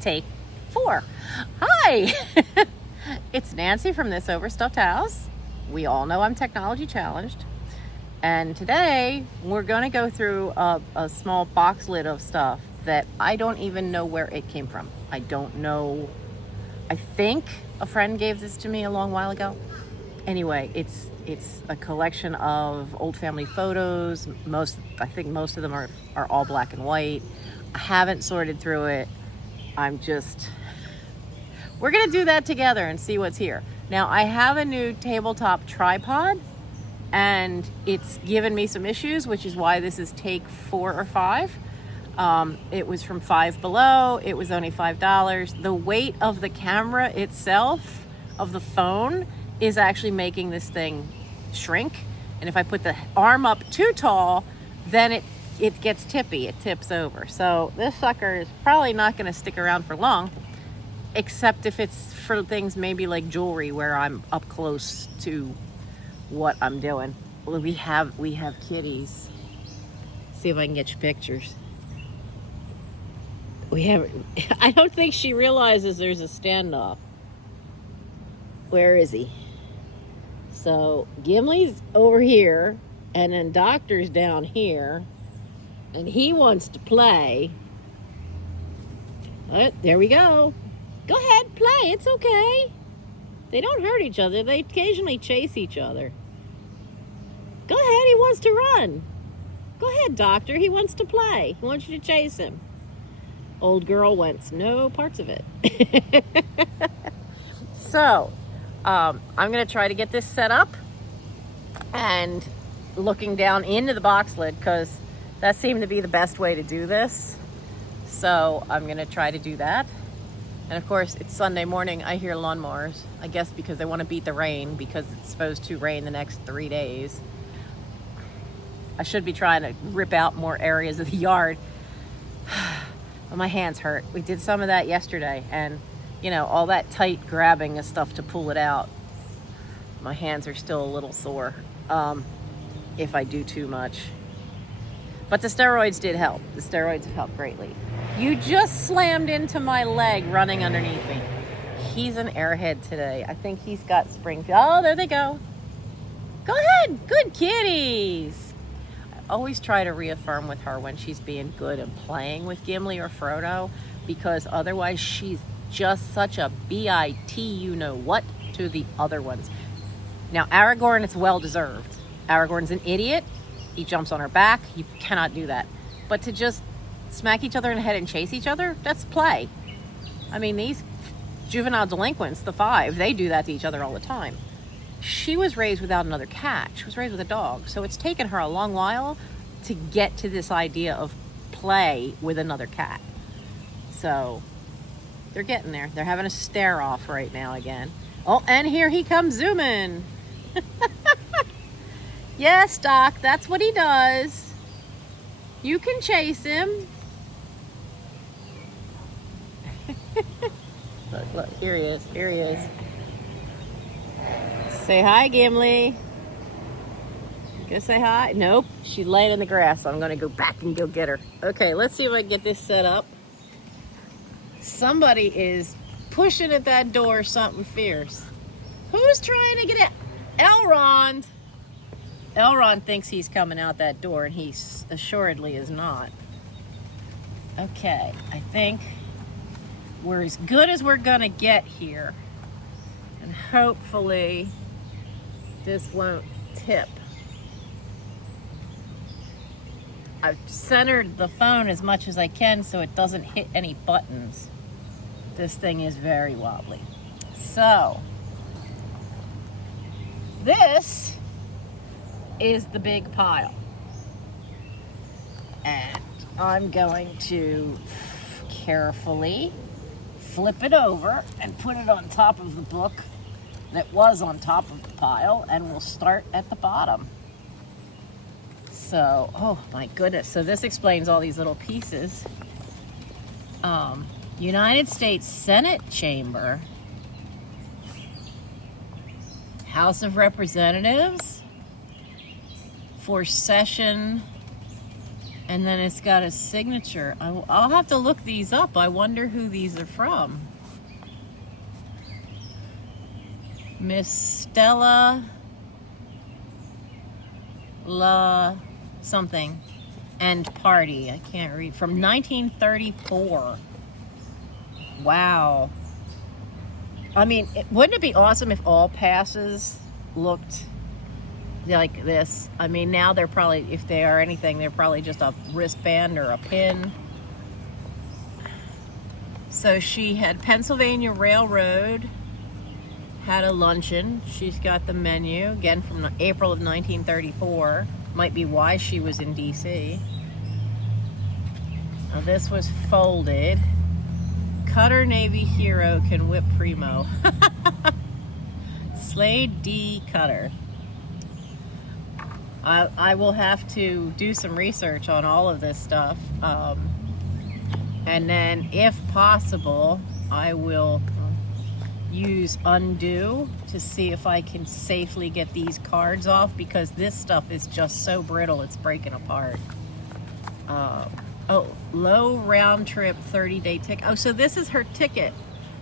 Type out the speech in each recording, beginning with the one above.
Take 4. Hi! It's Nancy from Thisoverstuffedhouse. We all know I'm technology challenged. And today we're going to go through a small box lid of stuff that I don't even know where it came from. I don't know. I think a friend gave this to me a long while ago. Anyway, it's a collection of old family photos. I think most of them are all black and white. I haven't sorted through it. We're gonna do that together and see what's here. Now, I have a new tabletop tripod and it's given me some issues, which is why this is take 4 or 5. It was from Five Below. It was only $5. The weight of the camera itself, of the phone, is actually making this thing shrink. And if I put the arm up too tall, then it gets tippy, it tips over. So this sucker is probably not gonna stick around for long, except if it's for things maybe like jewelry where I'm up close to what I'm doing. Well, we have kitties. See if I can get you pictures. I don't think she realizes there's a standoff. Where is he? So Gimli's over here, and then Doctor's down here, and he wants to play. There we go. Go ahead, play. It's okay. They don't hurt each other. They occasionally chase each other. Go ahead. He wants to run. Go ahead, Doctor. He wants to play. He wants you to chase him. Old girl wants no parts of it. So, I'm going to try to get this set up and looking down into the box lid, because that seemed to be the best way to do this. So I'm going to try to do that. And of course, it's Sunday morning. I hear lawnmowers, I guess because they want to beat the rain, because it's supposed to rain the next 3 days. I should be trying to rip out more areas of the yard. Well, my hands hurt. We did some of that yesterday, and all that tight grabbing of stuff to pull it out. My hands are still a little sore if I do too much. But the steroids did help. The steroids have helped greatly. You just slammed into my leg running underneath me. He's an airhead today. I think he's got spring. Oh, there they go. Go ahead. Good kitties. I always try to reaffirm with her when she's being good and playing with Gimli or Frodo, because otherwise she's just such a BIT you-know-what to the other ones. Now, Aragorn, it's well-deserved. Aragorn's an idiot. He jumps on her back. You cannot do that. But to just smack each other in the head and chase each other, that's play. I mean, these juvenile delinquents, the 5, they do that to each other all the time. She was raised without another cat. She was raised with a dog. So it's taken her a long while to get to this idea of play with another cat. So they're getting there. They're having a stare off right now again. Oh, and here he comes zooming. Yes, Doc, that's what he does. You can chase him. Look, here he is. Here he is. Say hi, Gimli. Go say hi. Nope, she's laying in the grass, so I'm going to go back and go get her. Okay, let's see if I can get this set up. Somebody is pushing at that door something fierce. Who's trying to get it? Elrond. Elrond thinks he's coming out that door, and he assuredly is not. Okay, I think we're as good as we're gonna get here. And hopefully this won't tip. I've centered the phone as much as I can so it doesn't hit any buttons. This thing is very wobbly. So, this is the big pile. And I'm going to carefully flip it over and put it on top of the book that was on top of the pile, and we'll start at the bottom. So, oh my goodness. So this explains all these little pieces. United States Senate Chamber, House of Representatives, for session And then it's got a signature. I'll have to look these up. I wonder who these are from. Miss Stella La something and Party. I can't read. From 1934. Wow. I mean, wouldn't it be awesome if all passes looked like this? I mean, now they're probably, if they are anything, they're probably just a wristband or a pin. So she had Pennsylvania Railroad, had a luncheon. She's got the menu, again from April of 1934. Might be why she was in DC. Now this was folded. Cutter Navy Hero can whip Primo. Slade D. Cutter. I will have to do some research on all of this stuff. And then, if possible, I will use undo to see if I can safely get these cards off, because this stuff is just so brittle it's breaking apart. Oh, low round trip 30-day ticket. Oh, so this is her ticket.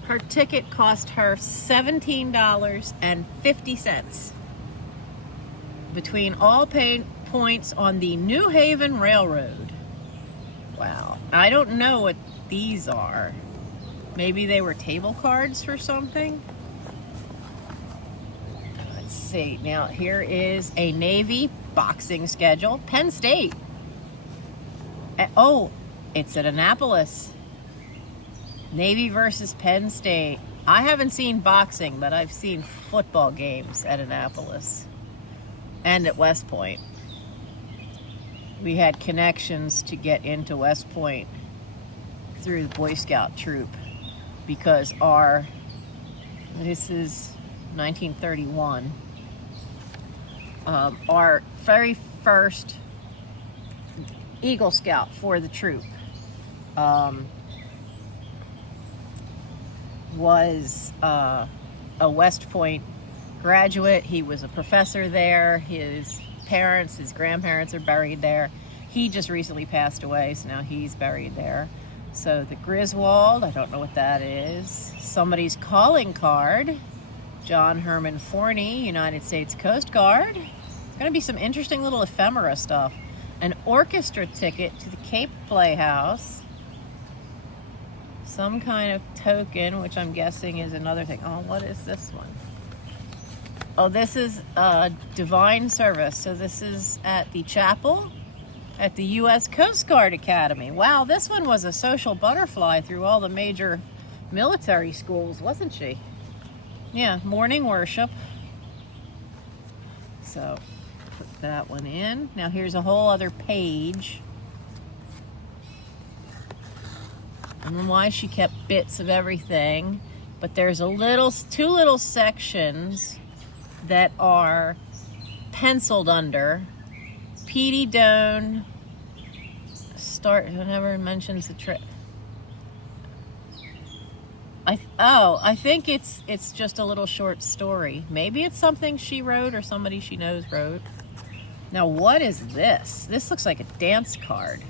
Her ticket cost her $17.50 between all points on the New Haven Railroad. Wow. I don't know what these are. Maybe they were table cards for something? Let's see. Now, here is a Navy boxing schedule. Penn State. Oh, it's at Annapolis. Navy versus Penn State. I haven't seen boxing, but I've seen football games at Annapolis and at West Point. We had connections to get into West Point through the Boy Scout troop, because this is 1931, our very first Eagle Scout for the troop was a West Point graduate. He was a professor there. His parents, his grandparents are buried there. He just recently passed away, so now he's buried there. So the Griswold, I don't know what that is. Somebody's calling card. John Herman Forney, United States Coast Guard. It's going to be some interesting little ephemera stuff. An orchestra ticket to the Cape Playhouse. Some kind of token, which I'm guessing is another thing. Oh, what is this one? Oh, this is Divine Service. So this is at the chapel at the U.S. Coast Guard Academy. Wow, this one was a social butterfly through all the major military schools, wasn't she? Yeah, morning worship. So put that one in. Now here's a whole other page. I don't know why she kept bits of everything, but there's two little sections that are penciled under. Petey Doan, whenever it mentions the trip. I think it's just a little short story. Maybe it's something she wrote or somebody she knows wrote. Now, what is this? This looks like a dance card.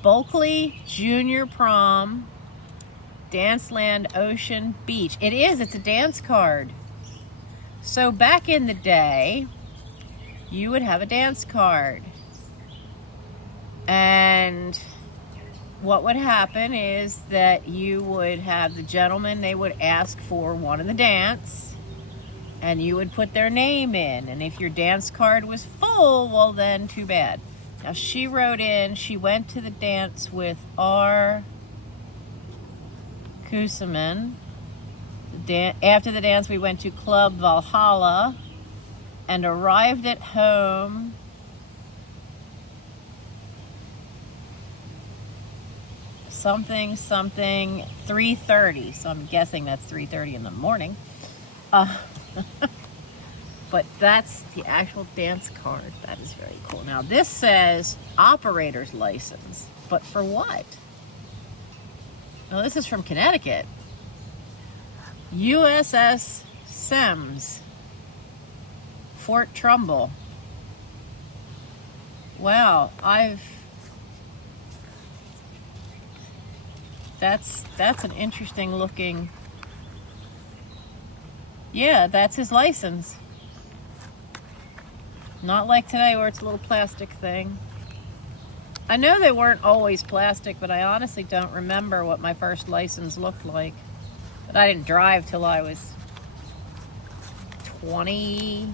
Bulkley Junior Prom, Danceland Ocean Beach. It is, it's a dance card. So back in the day, you would have a dance card. And what would happen is that you would have the gentleman, they would ask for one in the dance, and you would put their name in. And if your dance card was full, well then too bad. Now she wrote in, she went to the dance with R. Kuseman. After the dance, we went to Club Valhalla and arrived at home something 3:30. So I'm guessing that's 3:30 in the morning. But that's the actual dance card. That is very cool. Now this says operator's license, but for what? Now this is from Connecticut. USS Semmes, Fort Trumbull. Wow, that's an interesting looking. Yeah, that's his license. Not like today where it's a little plastic thing. I know they weren't always plastic, but I honestly don't remember what my first license looked like. But I didn't drive till I was 20.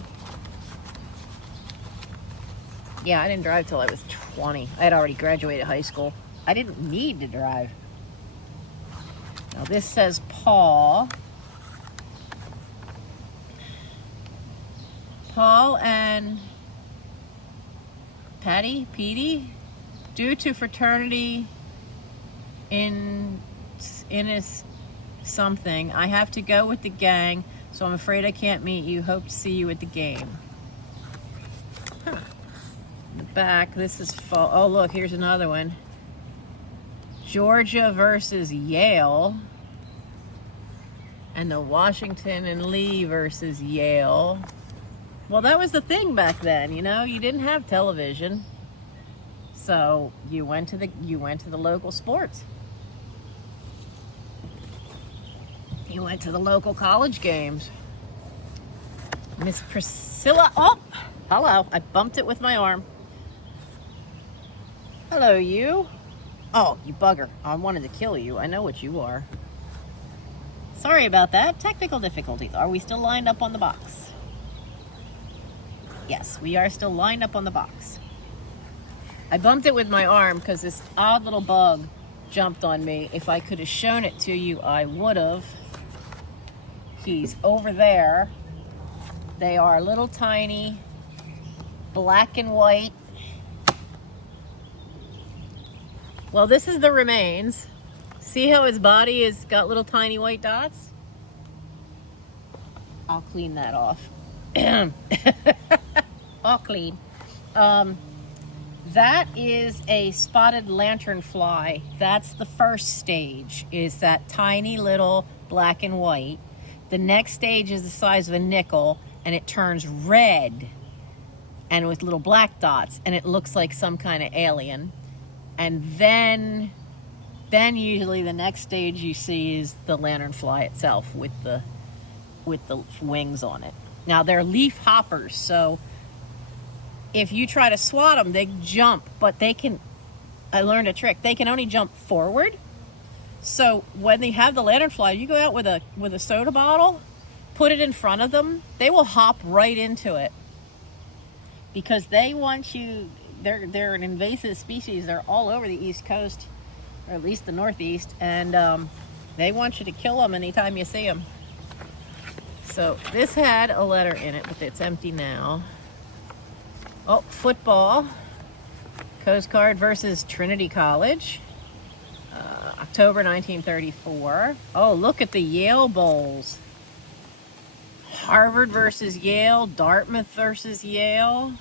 Yeah, I didn't drive till I was 20. I had already graduated high school. I didn't need to drive. Now this says Paul. Paul and Petey, due to fraternity in his something, I have to go with the gang, so I'm afraid I can't meet you. Hope to see you at the game. Huh. In the back, this is full. Oh, look, here's another one. Georgia versus Yale. And the Washington and Lee versus Yale. Well, that was the thing back then, you know, you didn't have television. So you went to the local sports. You went to the local college games. Miss Priscilla, oh, hello, I bumped it with my arm. Hello, you. Oh, you bugger, I wanted to kill you. I know what you are. Sorry about that, technical difficulties. Are we still lined up on the box? Yes, we are still lined up on the box. I bumped it with my arm because this odd little bug jumped on me. If I could have shown it to you, I would have. He's over there. They are little tiny, black and white. Well, this is the remains. See how his body has got little tiny white dots? I'll clean that off. All clean. That is a spotted lanternfly. That's the first stage, is that tiny little black and white. The next stage is the size of a nickel, and it turns red and with little black dots, and it looks like some kind of alien. And then usually the next stage you see is the lanternfly itself with the wings on it. Now they're leaf hoppers, so if you try to swat them, they jump, but I learned a trick. They can only jump forward. So when they have the lanternfly, you go out with a soda bottle, put it in front of them, they will hop right into it. Because they want you, they're an invasive species. They're all over the East Coast, or at least the Northeast, and they want you to kill them anytime you see them. So this had a letter in it, but it's empty now. Oh, football. Coast Guard versus Trinity College. October 1934. Oh, look at the Yale Bowls. Harvard versus Yale. Dartmouth versus Yale.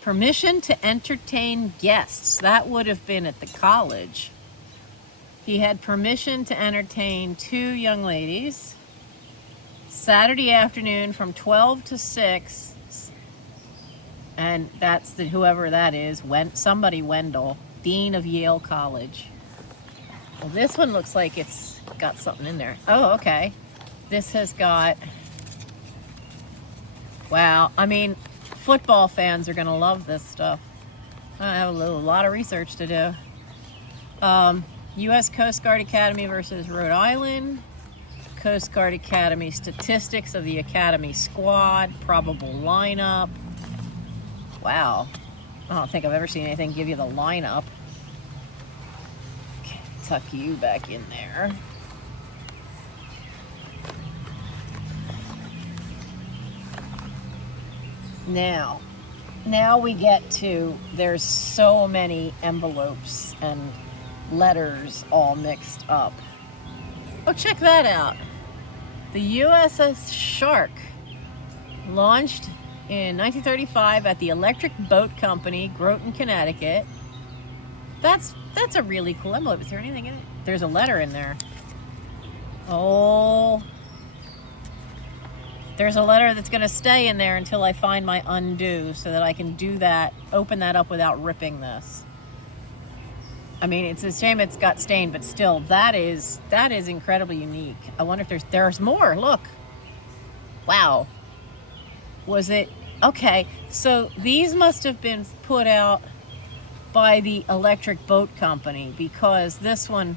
Permission to entertain guests. That would have been at the college. He had permission to entertain 2 young ladies. Saturday afternoon from 12 to 6. And that's whoever that is, somebody Wendell, Dean of Yale College. Well, this one looks like it's got something in there. Oh, okay. This has got, wow, I mean, football fans are going to love this stuff. I have a lot of research to do. U.S. Coast Guard Academy versus Rhode Island. Coast Guard Academy statistics of the Academy squad, probable lineup. Wow, I don't think I've ever seen anything give you the lineup. Okay, tuck you back in there. Now we get to, there's so many envelopes and letters all mixed up. Oh, check that out. The USS Shark launched in 1935 at the Electric Boat Company, Groton, Connecticut. That's a really cool envelope. Is there anything in it? There's a letter in there. Oh. there's a letter that's going to stay in there until I find my undo so that I can do that, open that up without ripping this. I mean, it's a shame it's got stained, but still, that is incredibly unique. I wonder if there's more. Look. Wow. Was it? Okay, so these must have been put out by the Electric Boat Company, because this one,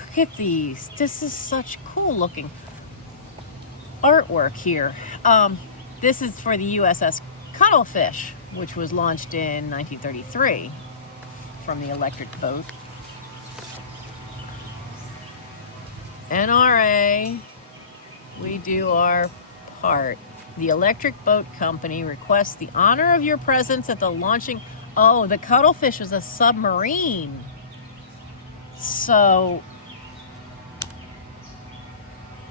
look at these. This is such cool looking artwork here. This is for the USS Cuttlefish, which was launched in 1933 from the Electric Boat. NRA, we do our part. The Electric Boat Company requests the honor of your presence at the launching. Oh, the Cuttlefish was a submarine. So,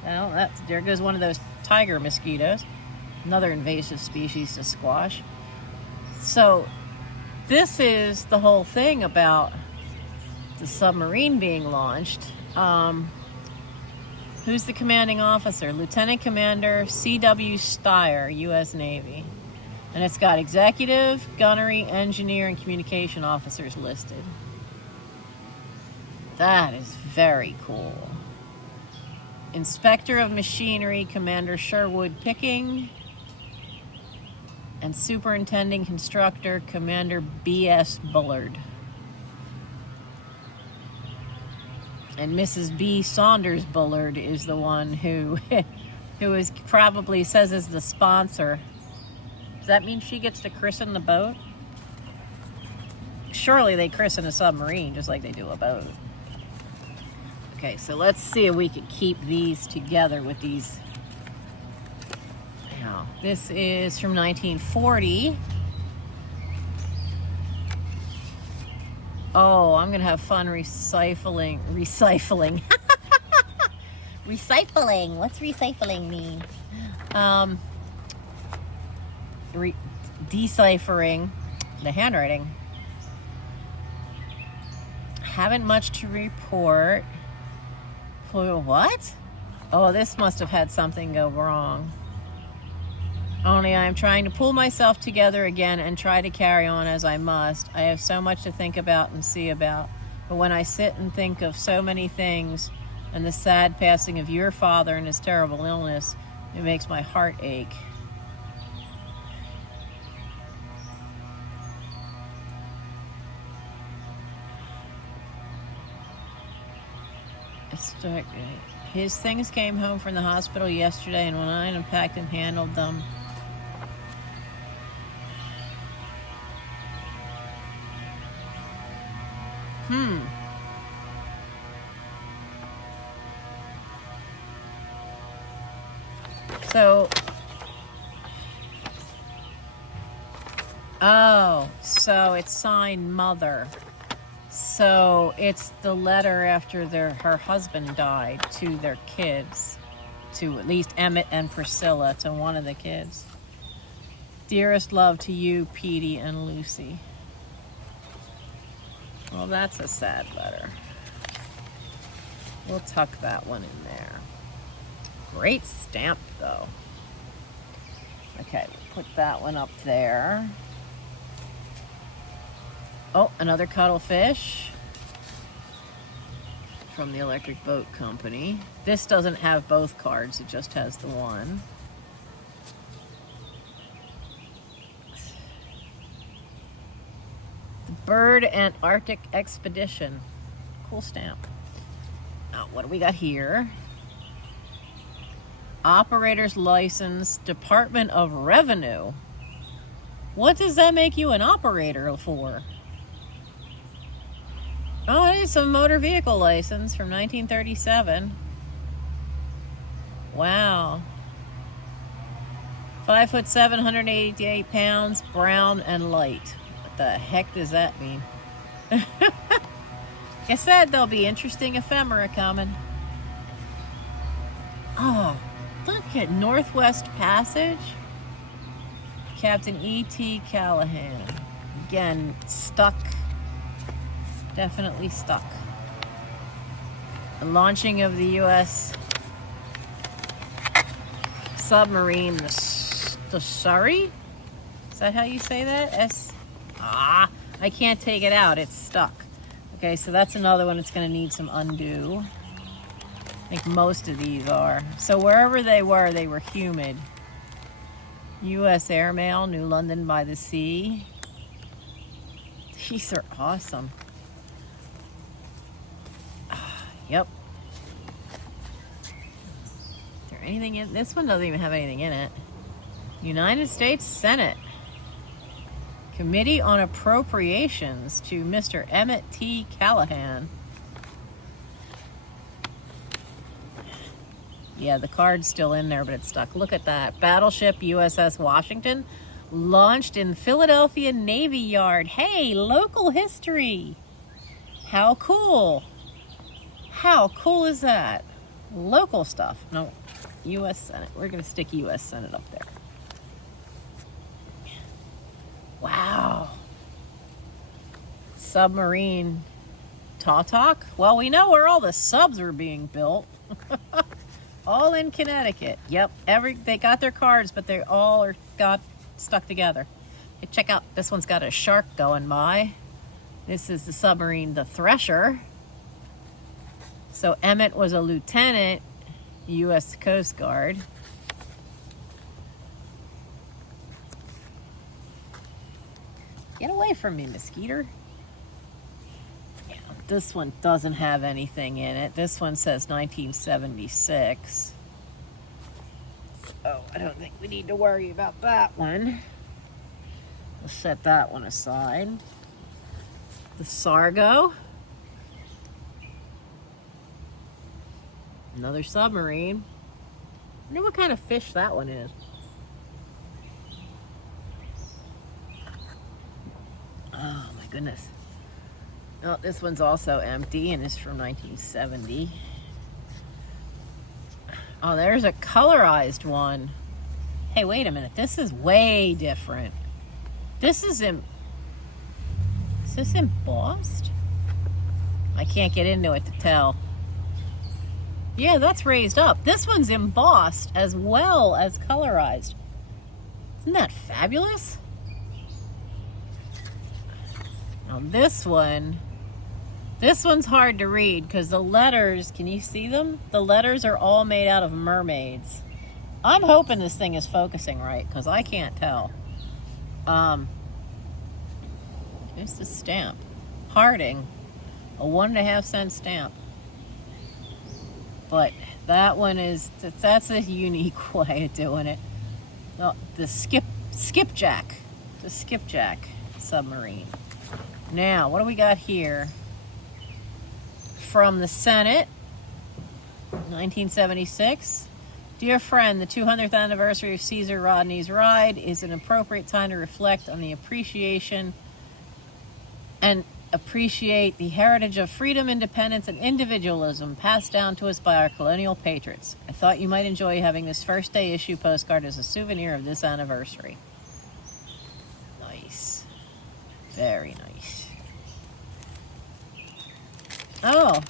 well, there goes one of those tiger mosquitoes. Another invasive species to squash. So, this is the whole thing about the submarine being launched. Who's the commanding officer? Lieutenant Commander C.W. Steyer, U.S. Navy. And it's got executive, gunnery, engineer, and communication officers listed. That is very cool. Inspector of Machinery, Commander Sherwood Picking. And Superintending Constructor, Commander B.S. Bullard. And Mrs. B. Saunders Bullard is the one who is probably says is the sponsor. Does that mean she gets to christen the boat? Surely they christen a submarine just like they do a boat. Okay, so let's see if we can keep these together with these. Now, this is from 1940. Oh, I'm gonna have fun recycling. Recycling. What's recycling mean? Deciphering the handwriting. Haven't much to report. What? Oh, this must have had something go wrong. Only I am trying to pull myself together again and try to carry on as I must. I have so much to think about and see about. But when I sit and think of so many things and the sad passing of your father and his terrible illness, it makes my heart ache. His things came home from the hospital yesterday, and when I unpacked and handled them, So it's signed Mother. So it's the letter after her husband died to their kids, to at least Emmett and Priscilla, to one of the kids. Dearest love to you, Petey and Lucy. Well, that's a sad letter. We'll tuck that one in there. Great stamp, though. Okay, we'll put that one up there. Oh, another cuttlefish from the Electric Boat Company. This doesn't have both cards, it just has the one. The Bird and Arctic Expedition. Cool stamp. Now, what do we got here? Operator's license, Department of Revenue. What does that make you an operator for? Oh, it's a motor vehicle license from 1937. Wow. 5'7", 188 pounds, brown and light. What the heck does that mean? I said there'll be interesting ephemera coming. Oh, look at Northwest Passage. Captain E.T. Callahan. Again, stuck. Definitely stuck. The launching of the U.S. submarine, the Surrey? Is that how you say that? I can't take it out. It's stuck. Okay, so that's another one that's going to need some undo. I think most of these are. So wherever they were humid. U.S. Airmail, New London by the Sea. These are awesome. Yep. Is there anything in this one? Doesn't even have anything in it. United States Senate Committee on Appropriations to Mr. Emmett T. Callahan. Yeah, the card's still in there, but it's stuck. Look at that. Battleship USS Washington launched in Philadelphia Navy Yard. Hey, local history. How cool. How cool is that? Local stuff. No, U.S. Senate. We're going to stick U.S. Senate up there. Wow. Submarine Tautok. Well, we know where all the subs are being built. All in Connecticut. Yep. They got their cards, but they all got stuck together. Hey, check out. This one's got a shark going by. This is the submarine, the Thresher. So Emmett was a lieutenant, U.S. Coast Guard. Get away from me, mosquito. Yeah, this one doesn't have anything in it. This one says 1976. So I don't think we need to worry about that one. We'll set that one aside. The Sargo. Another submarine. I wonder what kind of fish that one is. Oh my goodness. Oh, this one's also empty and is from 1970. Oh, there's a colorized one. Hey, wait a minute. This is way different. Is this embossed? I can't get into it to tell. Yeah, that's raised up. This one's embossed as well as colorized. Isn't that fabulous? Now this one's hard to read because the letters, can you see them? The letters are all made out of mermaids. I'm hoping this thing is focusing right because I can't tell. Here's the stamp. Harding, a 1.5 cent stamp. But that one that's a unique way of doing it. Oh, the skipjack submarine. Now, what do we got here? From the Senate, 1976. Dear friend, the 200th anniversary of Caesar Rodney's ride is an appropriate time to reflect on the appreciation and appreciate the heritage of freedom, independence, and individualism passed down to us by our colonial patriots. I thought you might enjoy having this first day issue postcard as a souvenir of this anniversary. Nice. Very nice. Oh,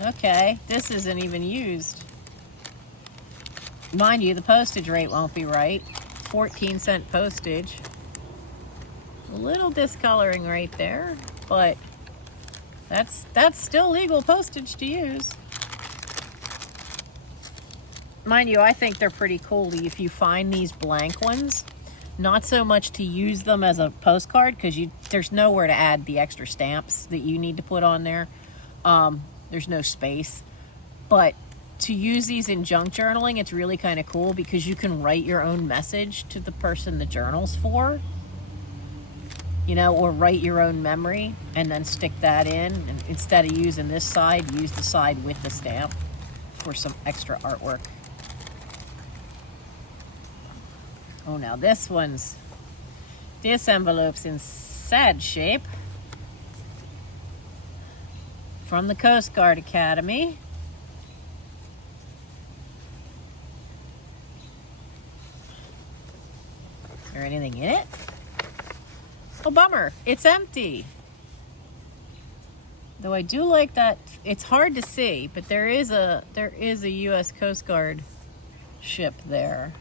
okay. This isn't even used. Mind you, the postage rate won't be right. 14-cent postage. A little discoloring right there, but that's still legal postage to use. Mind you, I think they're pretty cool if you find these blank ones. Not so much to use them as a postcard because there's nowhere to add the extra stamps that you need to put on there. There's no space. But to use these in junk journaling, it's really kind of cool because you can write your own message to the person the journal's for. You know, or write your own memory and then stick that in. And instead of using this side, use the side with the stamp for some extra artwork. Oh, now this envelope's in sad shape. From the Coast Guard Academy. Is there anything in it? Oh, bummer. It's empty. Though I do like that. It's hard to see, but there is a U.S. Coast Guard ship there.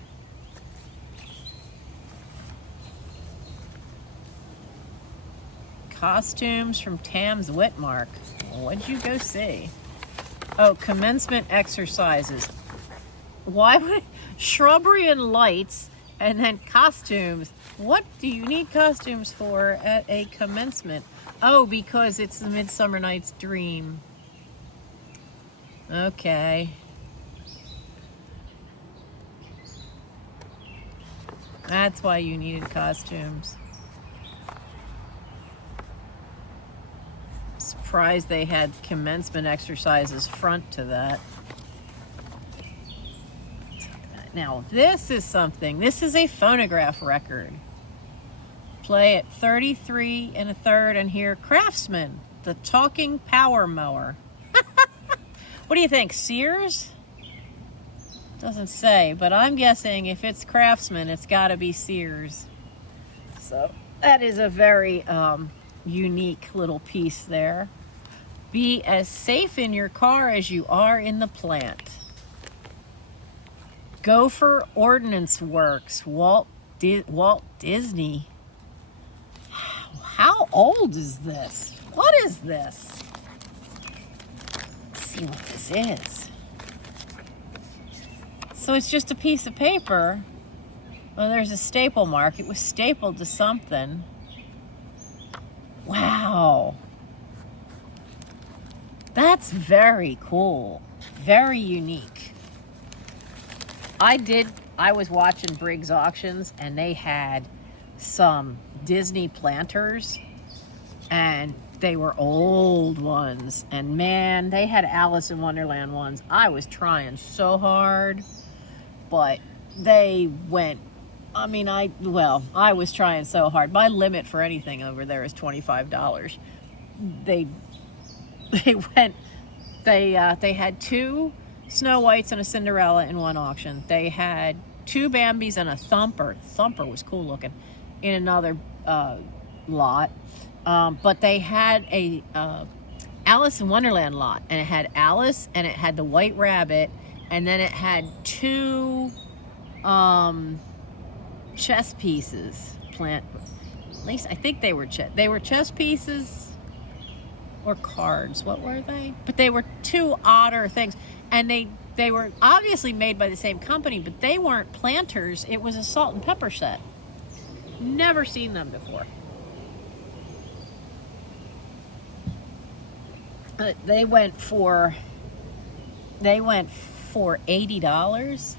Costumes from Tams Whitmark. What'd you go see? Oh, commencement exercises. Why would shrubbery and lights and then costumes? What do you need costumes for at a commencement? Oh, because it's the Midsummer Night's Dream. Okay. That's why you needed costumes. Surprised they had commencement exercises front to that. Now, this is something. This is a phonograph record. Play at 33 1/3 and hear Craftsman, the talking power mower. What do you think, Sears? Doesn't say, but I'm guessing if it's Craftsman, it's got to be Sears. So that is a very unique little piece there. Be as safe in your car as you are in the plant. Gopher Ordnance Works, Walt Disney. How old is this? What is this? Let's see what this is. So it's just a piece of paper. Well, there's a staple mark. It was stapled to something. Wow. That's very cool. Very unique. I was watching Briggs Auctions and they had some Disney planters and they were old ones. And man, they had Alice in Wonderland ones. I was trying so hard, but they went, I was trying so hard. My limit for anything over there is $25. They had 2 Snow Whites and a Cinderella in one auction. They had 2 Bambis and a Thumper. Thumper was cool looking in another lot. But they had a Alice in Wonderland lot, and it had Alice and it had the White Rabbit, and then it had 2 chess pieces. At least I think they were chess pieces or cards. What were they? But they were 2 odder things. And they were obviously made by the same company, but they weren't planters. It was a salt and pepper set. Never seen them before. They went for $80.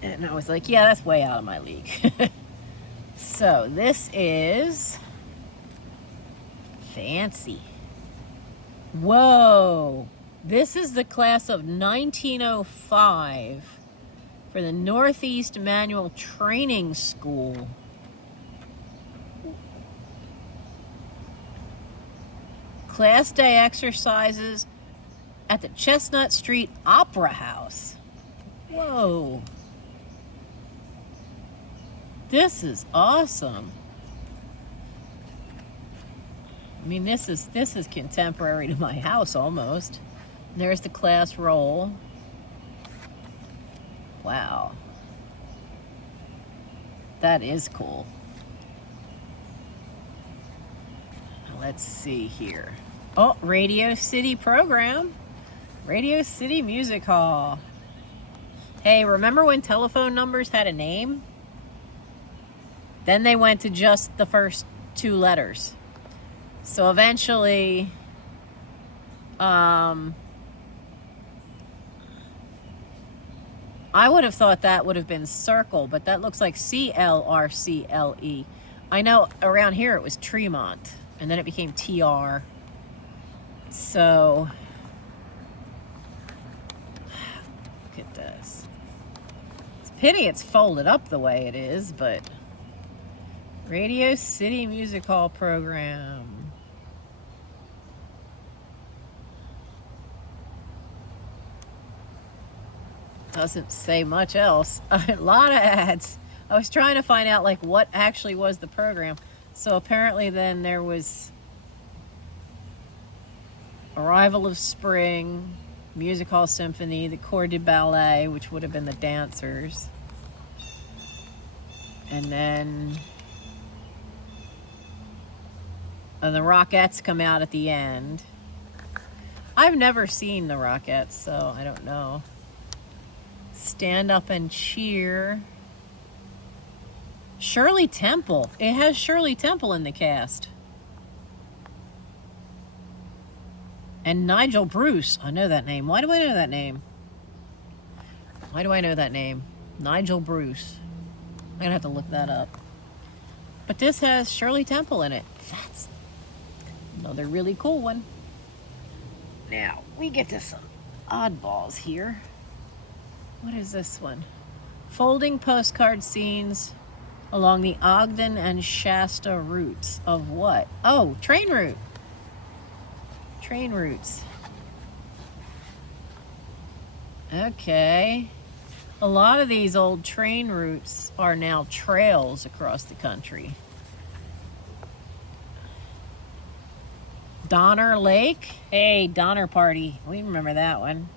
And I was like, yeah, that's way out of my league. So this is fancy. Whoa. This is the class of 1905 for the Northeast Manual Training School. Class day exercises at the Chestnut Street Opera House. Whoa. This is awesome. I mean, this is contemporary to my house almost. There's the class roll. Wow. That is cool. Let's see here. Oh, Radio City program. Radio City Music Hall. Hey, remember when telephone numbers had a name? Then they went to just the first 2 letters. So eventually, I would have thought that would have been Circle, but that looks like CLRCLE. I know around here it was Tremont, and then it became TR. So, look at this. It's a pity it's folded up the way it is, but Radio City Music Hall program. Doesn't say much else. A lot of ads. I was trying to find out like what actually was the program. So apparently then there was Arrival of Spring, Music Hall Symphony, the Corps de Ballet, which would have been the dancers. And then the Rockettes come out at the end. I've never seen the Rockettes, so I don't know. Stand Up and Cheer. Shirley Temple. It has Shirley Temple in the cast. And Nigel Bruce. I know that name. Why do I know that name? Why do I know that name? Nigel Bruce. I'm going to have to look that up. But this has Shirley Temple in it. That's another really cool one. Now, we get to some oddballs here. What is this one? Folding postcard scenes along the Ogden and Shasta routes of what? Oh, train route. Train routes. Okay. A lot of these old train routes are now trails across the country. Donner Lake. Hey, Donner Party. We remember that one.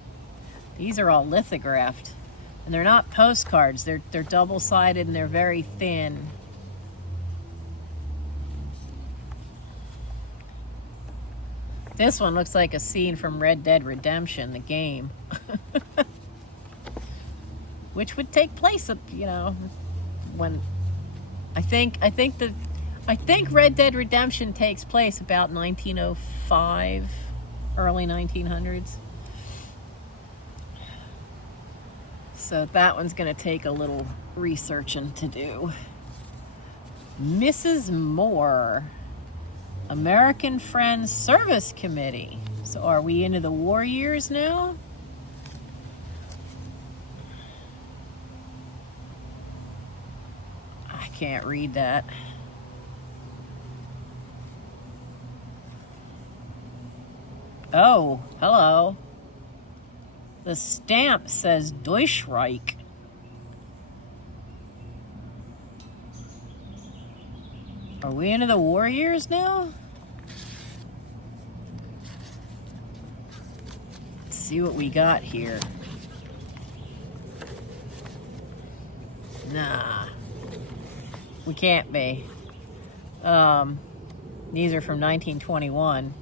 These are all lithographed. And they're not postcards. They're double-sided and they're very thin. This one looks like a scene from Red Dead Redemption, the game. Which would take place, you know, when I think Red Dead Redemption takes place about 1905, early 1900s. So that one's going to take a little researching to do. Mrs. Moore, American Friends Service Committee. So are we into the war years now? I can't read that. Oh, hello. The stamp says Deutschreich. Are we into the war years now? Let's see what we got here. Nah. We can't be. These are from 1921.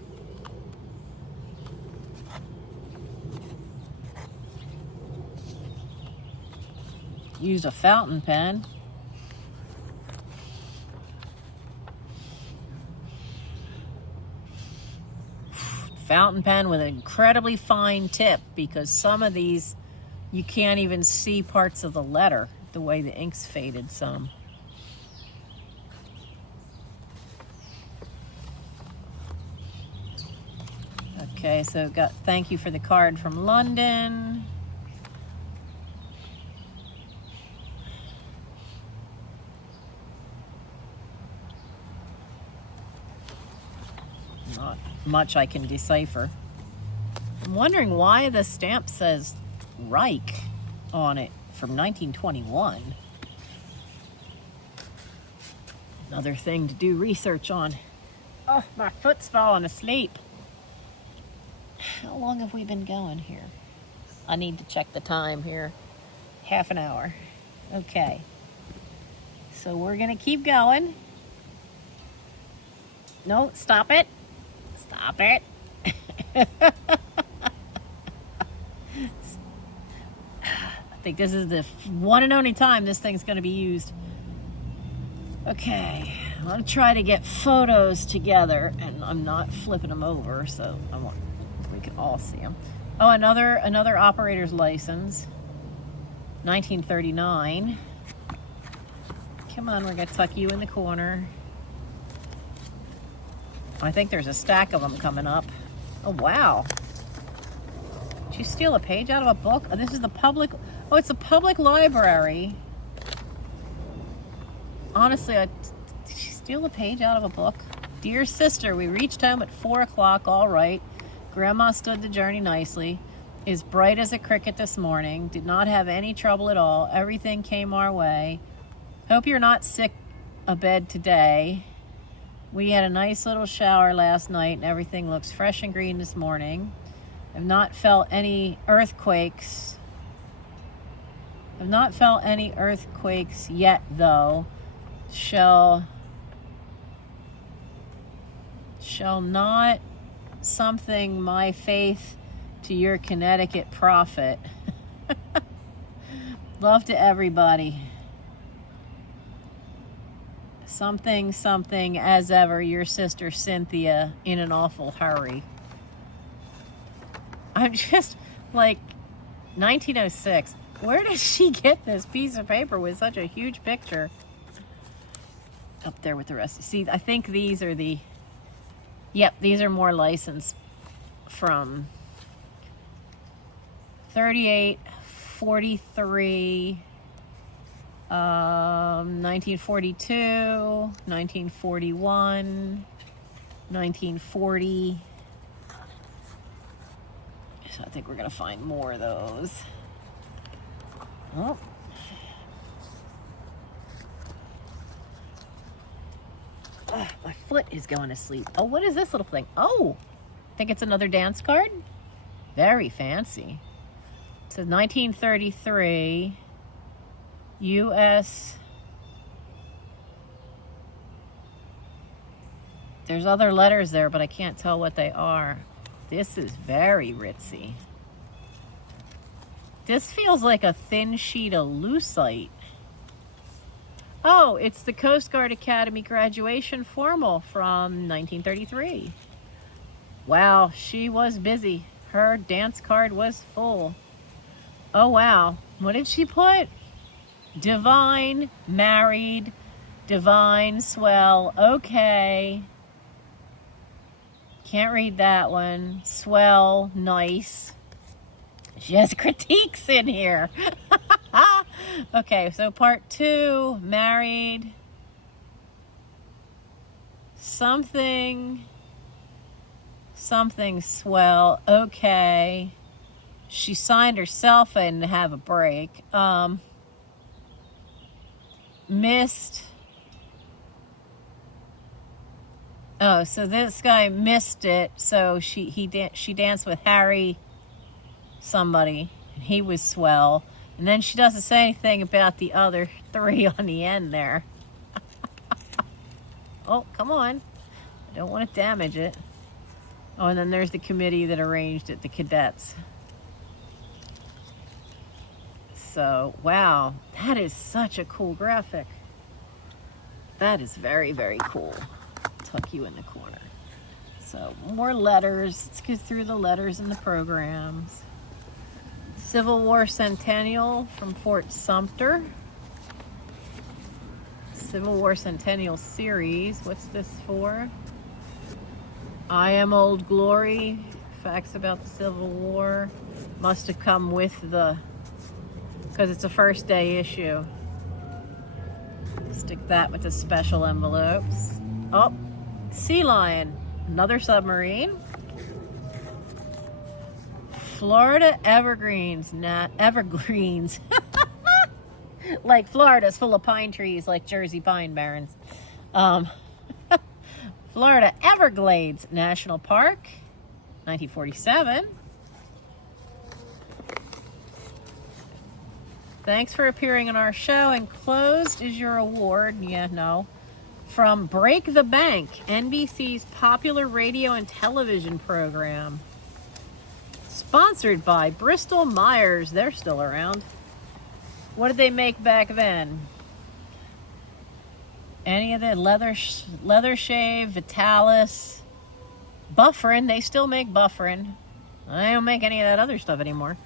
Used a fountain pen. Fountain pen with an incredibly fine tip, because some of these you can't even see parts of the letter, the way the ink's faded some. Okay, so got thank you for the card from London. Not much I can decipher. I'm wondering why the stamp says Reich on it from 1921. Another thing to do research on. Oh, my foot's falling asleep. How long have we been going here? I need to check the time here. Half an hour. Okay. So we're going to keep going. No, stop it. Stop it. I think this is the one and only time this thing's going to be used. Okay, I'm going to try to get photos together, and I'm not flipping them over, so we can all see them. Oh, another operator's license, 1939. Come on, we're going to tuck you in the corner. I think there's a stack of them coming up. Oh, wow. Did you steal a page out of a book? Oh, this is the public... Oh, it's a public library. Honestly, did she steal a page out of a book? Dear sister, we reached home at 4 o'clock, all right. Grandma stood the journey nicely. Is bright as a cricket this morning. Did not have any trouble at all. Everything came our way. Hope you're not sick abed today. We had a nice little shower last night and everything looks fresh and green this morning. I've not felt any earthquakes. I've not felt any earthquakes yet, though. Shall not something my faith to your Connecticut prophet. Love to everybody. Something as ever, your sister Cynthia, in an awful hurry. I'm just like 1906. Where did she get this piece of paper with such a huge picture? Up there with the rest. See, I think these are the... Yep, these are more licensed from 38, 43, 1942, 1941, 1940. So I think we're going to find more of those. Oh. Ugh, my foot is going to sleep. Oh, what is this little thing? Oh, I think it's another dance card. Very fancy. It says 1933 U.S. There's other letters there, but I can't tell what they are. This is very ritzy. This feels like a thin sheet of lucite. Oh, it's the Coast Guard Academy graduation formal from 1933. Wow, she was busy. Her dance card was full. Oh, wow. What did she put? Divine, married, divine, swell, okay. Can't read that one. Swell, nice. She has critiques in here. Okay, so part 2, married. Something swell, okay. She signed herself in to have a break. Missed. Oh, so this guy missed it. So she danced with Harry somebody, and he was swell. And then she doesn't say anything about the other 3 on the end there. Oh, come on. I don't want to damage it. Oh, and then there's the committee that arranged it, the cadets. So, wow, that is such a cool graphic. That is very, very cool. Tuck you in the corner. So, more letters. Let's go through the letters in the programs. Civil War Centennial from Fort Sumter. Civil War Centennial Series. What's this for? I Am Old Glory. Facts about the Civil War. Must have come with the... because it's a first day issue. Stick that with the special envelopes. Oh, Sea Lion. Another submarine. Florida Evergreens. Evergreens. Like Florida's full of pine trees, like Jersey Pine Barrens. Florida Everglades National Park, 1947. Thanks for appearing on our show. Enclosed is your award. Yeah, no. From Break the Bank, NBC's popular radio and television program. Sponsored by Bristol Myers. They're still around. What did they make back then? Any of the leather shave, Vitalis, Bufferin. They still make Bufferin. I don't make any of that other stuff anymore.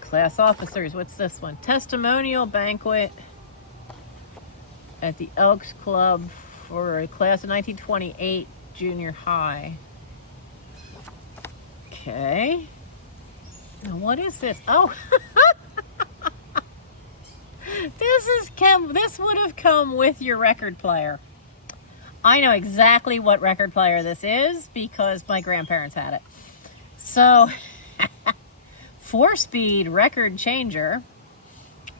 Class officers. What's this one? Testimonial banquet at the Elks Club for a class of 1928 junior high. Okay. Now what is this? Oh, this would have come with your record player. I know exactly what record player this is because my grandparents had it. So, 4-speed record changer.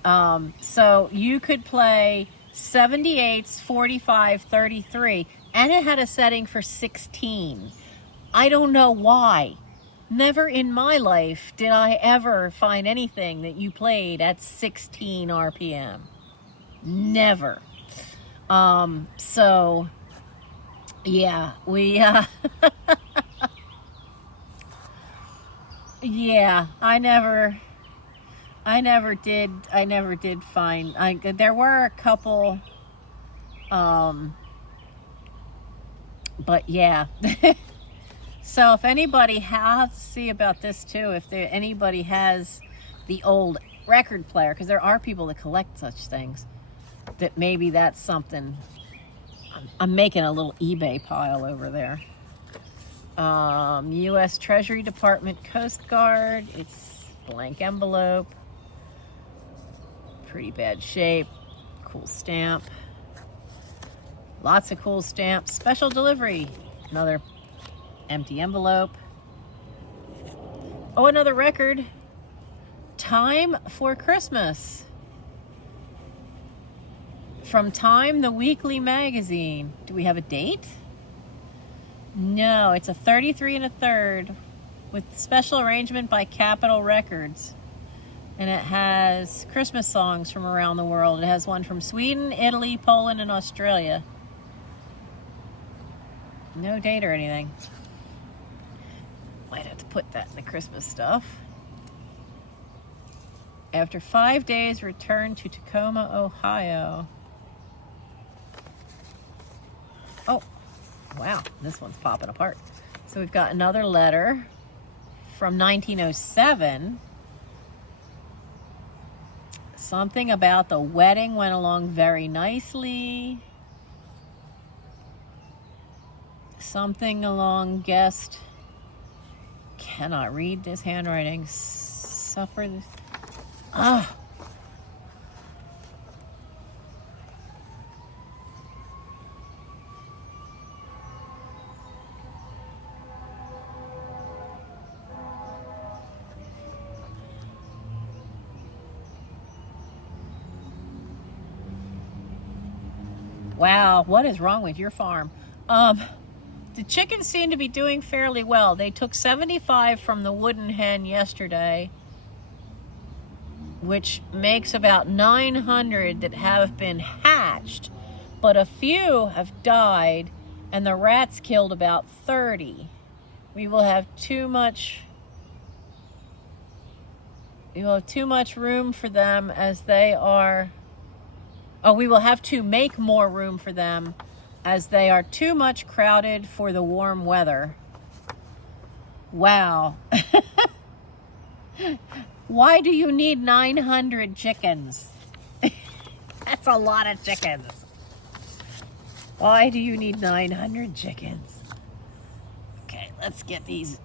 So you could play 78s, 45, 33, and it had a setting for 16. I don't know why. Never in my life did I ever find anything that you played at 16 RPM. Never. So yeah, we yeah, I never did find, there were a couple, but yeah. So if anybody has, see about this too, if anybody has the old record player, because there are people that collect such things, that maybe that's something. I'm making a little eBay pile over there. U.S. Treasury Department, Coast Guard. It's blank envelope. Pretty bad shape. Cool stamp. Lots of cool stamps. Special delivery. Another empty envelope. Oh, another record. Time for Christmas. From Time, the weekly magazine. Do we have a date? No, it's a 33 1/3 with special arrangement by Capitol Records. And it has Christmas songs from around the world. It has one from Sweden, Italy, Poland, and Australia. No date or anything. Might have to put that in the Christmas stuff. After 5 days, return to Tacoma, Ohio. Oh, wow, this one's popping apart. So we've got another letter from 1907. Something about the wedding went along very nicely. Something along guest. Cannot read this handwriting. Suffer this. Ah. Wow, what is wrong with your farm? The chickens seem to be doing fairly well. They took 75 from the wooden hen yesterday, which makes about 900 that have been hatched, but a few have died, and the rats killed about 30. We will have too much room for them as they are. Oh, we will have to make more room for them as they are too much crowded for the warm weather. Wow. Why do you need 900 chickens? That's a lot of chickens. Why do you need 900 chickens? Okay, let's get these.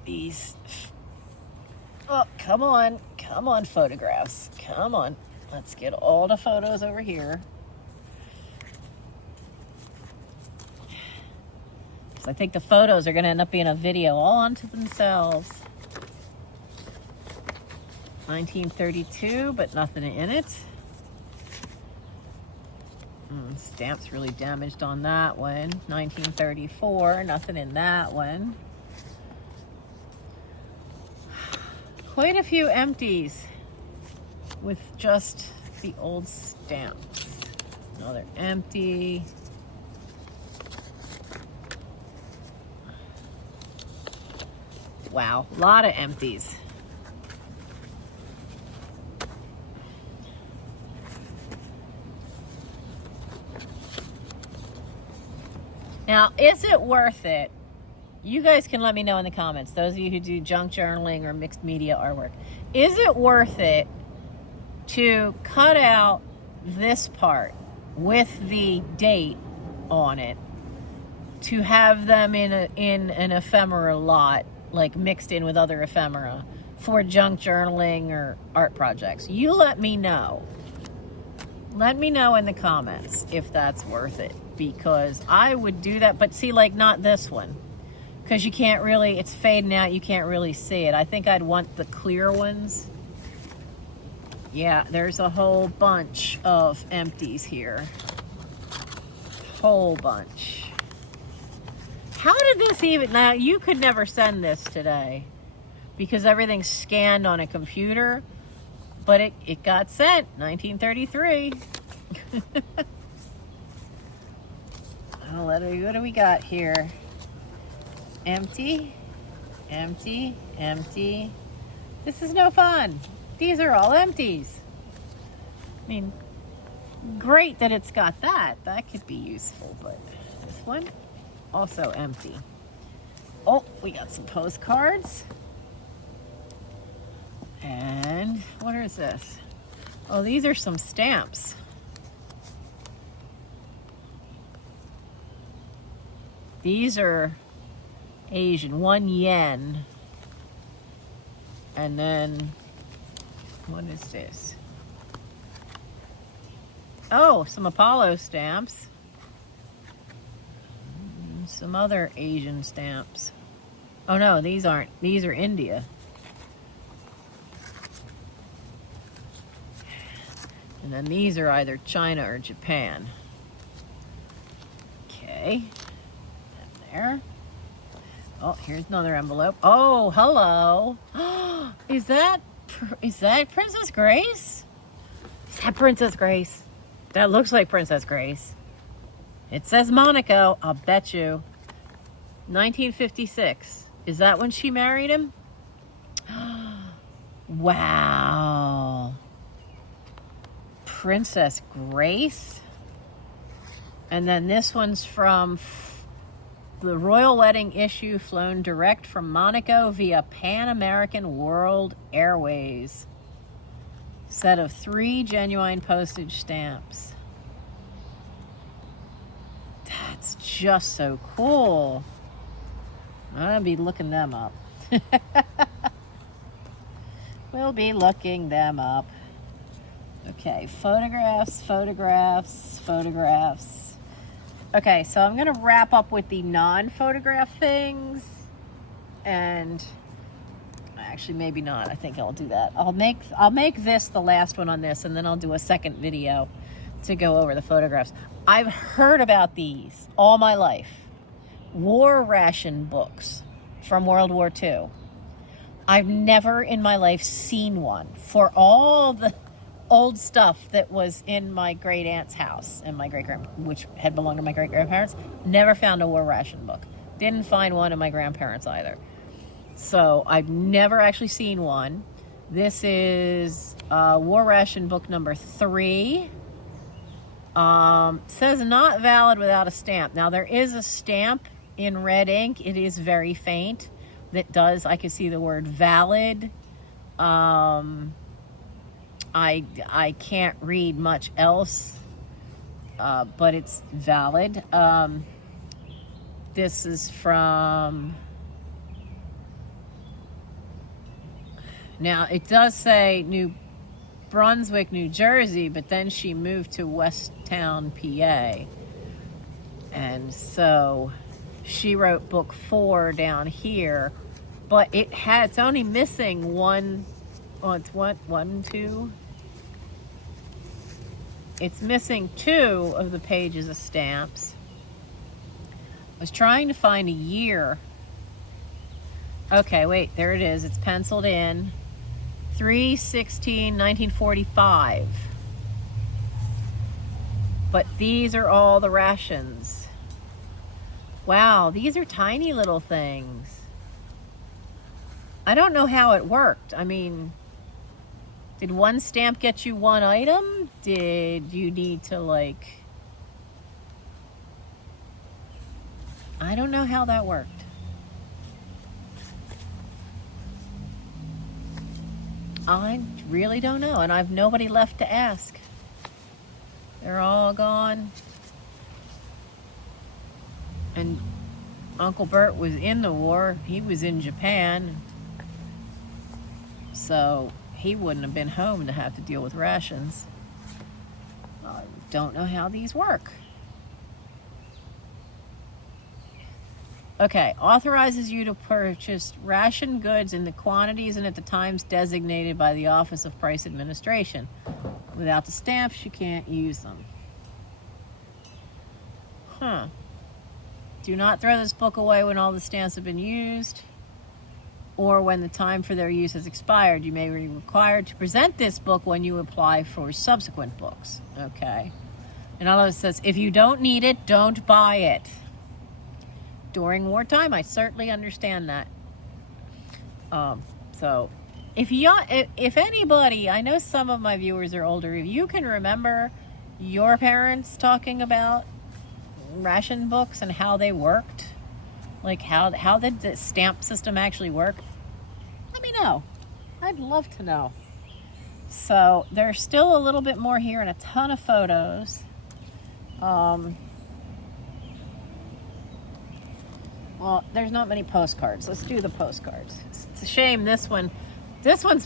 Oh, come on, photographs. Come on. Let's get all the photos over here. I think the photos are going to end up being a video all unto themselves. 1932, but nothing in it. Stamp's really damaged on that one. 1934, nothing in that one. Quite a few empties with just the old stamps. Another empty. Wow, a lot of empties. Now, is it worth it? You guys can let me know in the comments, those of you who do junk journaling or mixed media artwork. Is it worth it to cut out this part with the date on it to have them in an ephemera lot, like mixed in with other ephemera for junk journaling or art projects? You let me know. Let me know in the comments if that's worth it, because I would do that. But see, like, not this one, because you can't really, it's fading out, you can't really see it. I think I'd want the clear ones. Yeah, there's a whole bunch of empties here. Whole bunch. How did this even... Now, you could never send this today because everything's scanned on a computer, but it got sent, 1933. What do we got here? Empty, empty, empty. This is no fun. These are all empties. I mean, great that it's got that. That could be useful, but this one, also empty. Oh, we got some postcards. And what is this? Oh, these are some stamps. These are Asian, 1 yen. And then, what is this? Oh, some Apollo stamps. Some other Asian stamps. Oh no, these aren't. These are India. And then these are either China or Japan. Okay. And there. Oh, here's another envelope. Oh, hello. Is that Princess Grace? Is that Princess Grace? That looks like Princess Grace. It says Monaco, I'll bet you. 1956. Is that when she married him? Wow. Princess Grace. And then this one's from the Royal Wedding issue flown direct from Monaco via Pan American World Airways. Set of 3 genuine postage stamps. That's just so cool. I'm gonna be looking them up. We'll be looking them up. Okay, photographs, photographs, photographs. Okay, so I'm gonna wrap up with the non-photograph things, and actually maybe not. I think I'll do that. I'll make this the last one on this, and then I'll do a second video to go over the photographs. I've heard about these all my life. War ration books from World War II. I've never in my life seen one. For all the old stuff that was in my great aunt's house and which had belonged to my great grandparents, never found a war ration book. Didn't find one in my grandparents either. So I've never actually seen one. This is war ration book number 3. Says not valid without a stamp. Now there is a stamp in red ink. It is very faint. I can see the word valid. I can't read much else, but it's valid. This is from, now it does say New Brunswick, New Jersey, but then she moved to Westtown, PA. And so she wrote book 4 down here, but it's only missing one. Oh, it's what? 1, 2. It's missing 2 of the pages of stamps. I was trying to find a year. Okay, wait, there it is. It's penciled in. 3/16/1945. But these are all the rations. Wow, these are tiny little things. I don't know how it worked. I mean, did one stamp get you one item? Did you need to, like... I don't know how that worked. I really don't know, and I've nobody left to ask. They're all gone. And Uncle Bert was in the war. He was in Japan. So he wouldn't have been home to have to deal with rations. I don't know how these work. Okay, authorizes you to purchase ration goods in the quantities and at the times designated by the Office of Price Administration. Without the stamps, you can't use them. Huh. Do not throw this book away when all the stamps have been used or when the time for their use has expired. You may be required to present this book when you apply for subsequent books. Okay. In other words, it says, if you don't need it, don't buy it. During wartime, I certainly understand that. So, if anybody, I know some of my viewers are older, if you can remember your parents talking about ration books and how they worked, like how did the stamp system actually work, let me know. I'd love to know. So there's still a little bit more here and a ton of photos. Well, there's not many postcards. Let's do the postcards. It's a shame this one's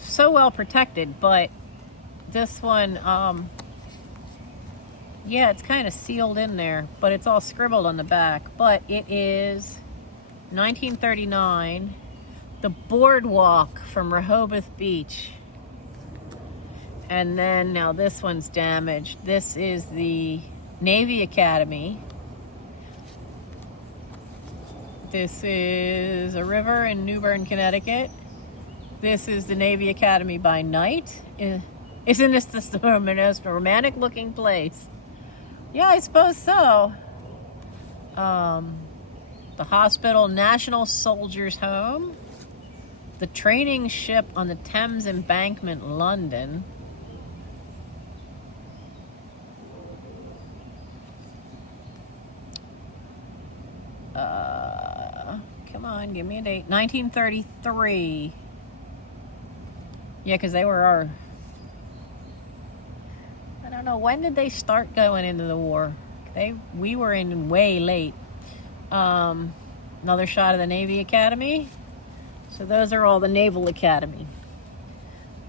so well protected, but this one, yeah, it's kind of sealed in there, but it's all scribbled on the back. But it is 1939, the boardwalk from Rehoboth Beach. And then now this one's damaged. This is the Navy Academy. This is a river in New Bern, Connecticut. This is the Navy Academy by night. Isn't this the most romantic looking place? Yeah, I suppose so. The hospital, National Soldiers Home. The training ship on the Thames Embankment, London. Come on, give me a date. 1933. Yeah, because they were our... I don't know, when did they start going into the war? We were in way late. Another shot of the Navy Academy. So those are all the Naval Academy.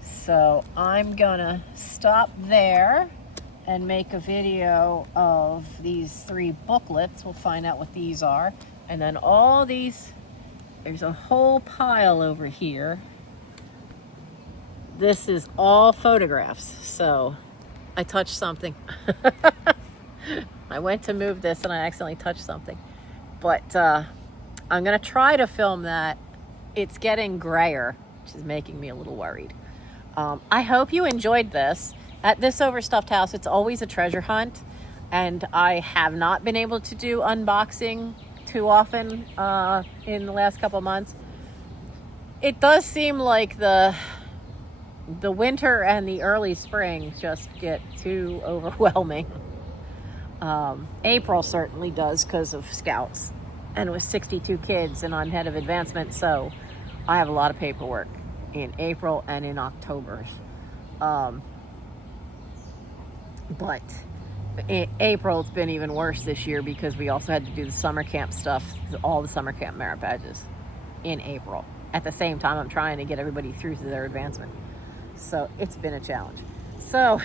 So I'm gonna stop there and make a video of these 3 booklets. We'll find out what these are. And then all these, there's a whole pile over here. This is all photographs. So I touched something. I went to move this and I accidentally touched something. But I'm gonna try to film that. It's getting grayer, which is making me a little worried. I hope you enjoyed this. At Thisoverstuffedhouse, it's always a treasure hunt, and I have not been able to do unboxing too often in the last couple months. It does seem like the winter and the early spring just get too overwhelming. April certainly does because of Scouts, and with 62 kids, and I'm head of advancement, so I have a lot of paperwork in April and in October. But in April, it's been even worse this year because we also had to do the summer camp stuff, all the summer camp merit badges in April. At the same time, I'm trying to get everybody through to their advancement. So it's been a challenge. So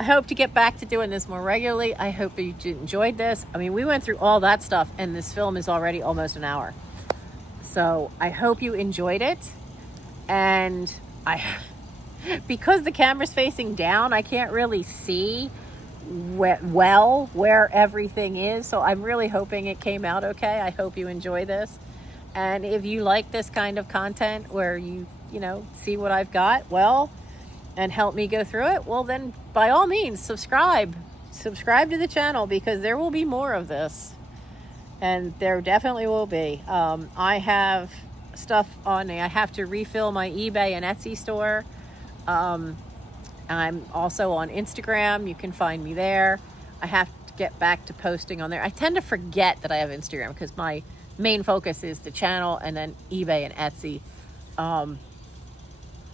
I hope to get back to doing this more regularly. I hope you enjoyed this. I mean, we went through all that stuff and this film is already almost an hour. So I hope you enjoyed it. And because the camera's facing down, I can't really see where everything is. So I'm really hoping it came out okay. I hope you enjoy this. And if you like this kind of content where you see what I've got, well, and help me go through it, well, then by all means, subscribe to the channel, because there will be more of this. And there definitely will be. I have stuff on, I have to refill my eBay and Etsy store. I'm also on Instagram. You can find me there. I have to get back to posting on there. I tend to forget that I have Instagram because my main focus is the channel and then eBay and Etsy.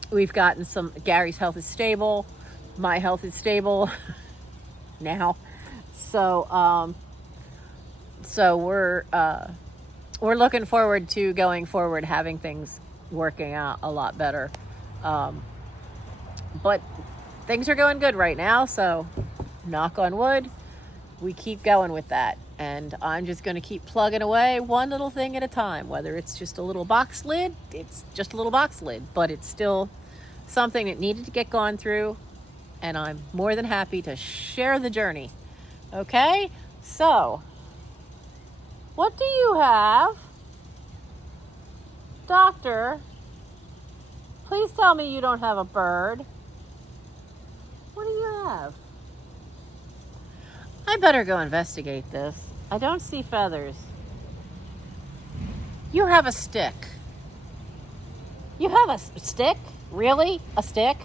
We've gotten some, Gary's health is stable. My health is stable now. So we're looking forward to going forward, having things working out a lot better. But things are going good right now, so knock on wood, we keep going with that. And I'm just going to keep plugging away one little thing at a time. Whether it's just a little box lid, it's just a little box lid, but it's still something that needed to get gone through, and I'm more than happy to share the journey. Okay, so What do you have? Doctor, please tell me you don't have a bird. What do you have? I better go investigate this. I don't see feathers. You have a stick. You have a stick? Really? A stick?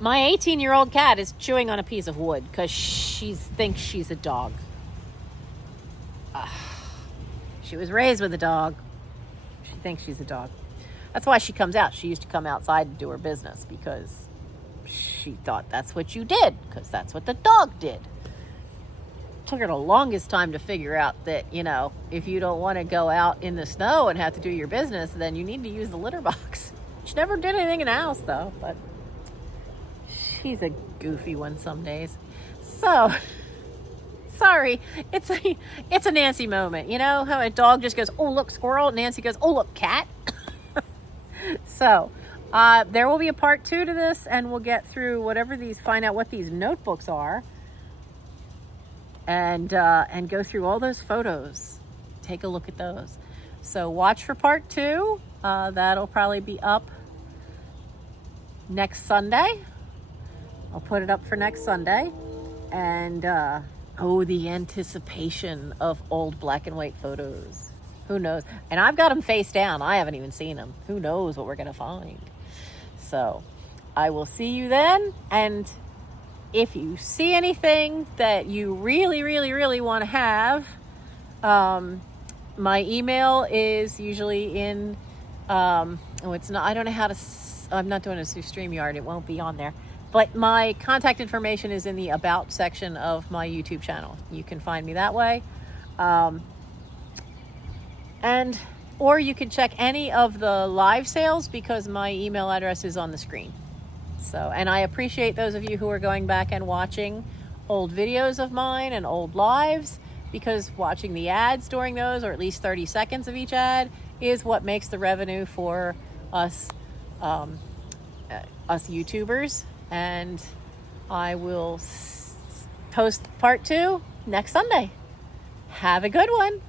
My 18-year-old cat is chewing on a piece of wood because she thinks she's a dog. She was raised with a dog. She thinks she's a dog. That's why she comes out. She used to come outside and do her business because she thought that's what you did, because that's what the dog did. Took her the longest time to figure out that, if you don't want to go out in the snow and have to do your business, then you need to use the litter box. She never did anything in the house, though, but she's a goofy one some days. So, sorry, it's a Nancy moment. You know how a dog just goes, oh, look, squirrel. Nancy goes, oh, look, cat. So, there will be a part 2 to this, and we'll get through find out what these notebooks are, and go through all those photos. Take a look at those. So watch for part 2. That'll probably be up next Sunday. I'll put it up for next Sunday. And, the anticipation of old black and white photos. Who knows? And I've got them face down. I haven't even seen them. Who knows what we're going to find? So I will see you then. And if you see anything that you really, really, really want to have, my email is usually in, it's not, I don't know how to, I'm not doing this through StreamYard. It won't be on there. But my contact information is in the About section of my YouTube channel. You can find me that way. Or you can check any of the live sales because my email address is on the screen. So, and I appreciate those of you who are going back and watching old videos of mine and old lives, because watching the ads during those, or at least 30 seconds of each ad, is what makes the revenue for us YouTubers. And I will post part 2 next Sunday. Have a good one.